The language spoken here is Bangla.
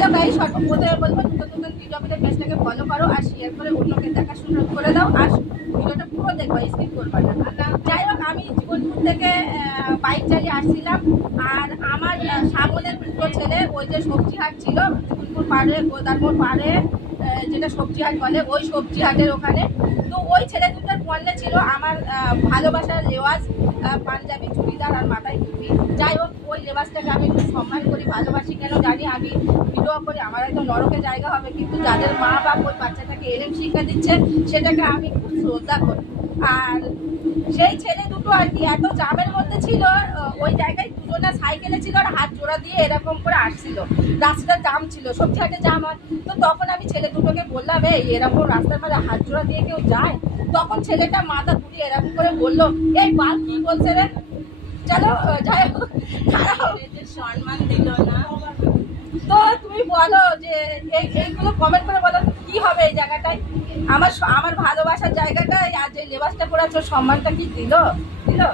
হ্যালো গাইস, প্রথমে বলবো নতুন ভিডিওতে পেজটাকে ফলো করো আর শেয়ার করে অন্যকে দেখাশোনা করে দাও আর ভিডিওটা পুরো দেখো, স্কিপ করবা না। যাই হোক, আমি জীবনপুর থেকে বাইক চালিয়ে আসছিলাম আর আমার সামনের দুটো ছেলে ওই যে সবজি হাট ছিল জীবনপুর পাড়ে, গোদারপুর পাড়ে যেটা সবজি হাট বলে, ওই সবজি হাটের ওখানে। তো ওই ছেলে দুটোর পণ্যে ছিল আমার ভালোবাসার লেওয়াজ, পাঞ্জাবি চুড়িদার আর মাথায় টুপি। যাই হোক, ওই লেবাসটাকে আমি খুব সম্মান করি, ভালোবাসি। কেন জানি আমি ভিডিও করি, আমার হয়তো নরকে জায়গা হবে, কিন্তু যাদের মা বাপ ওই বাচ্চাটাকে এলেম শিক্ষা দিচ্ছে সেটাকে আমি খুব শ্রদ্ধা করি। আর সেই ছেলে দুটো আর কি এত জামের মধ্যে ছিল, ওই জায়গায় দুজনে সাইকেলে ছিল আর হাত জোড়া দিয়ে এরকম করে আসছিল। রাস্তার জাম ছিল, সবজি হাটে জাম হয়। তো তখন আমি ছেলে দুটোকে বললাম, এই এরকম রাস্তার মাঝে হাত জোড়া দিয়ে কেউ যায়? তখন ছেলেটা মাথা ঘুরিয়ে এরকম করে বললো, এই বাল কি বলছে রে। চলো, যাই হোক, সম্মান দিল না। তো তুমি বলো যে এইগুলো কমেন্ট করে বলো কি হবে এই জায়গাটায়। আমার ভালোবাসার জায়গাটায় আর যে লেবাসটা পরে সম্মানটা কি দিল? না।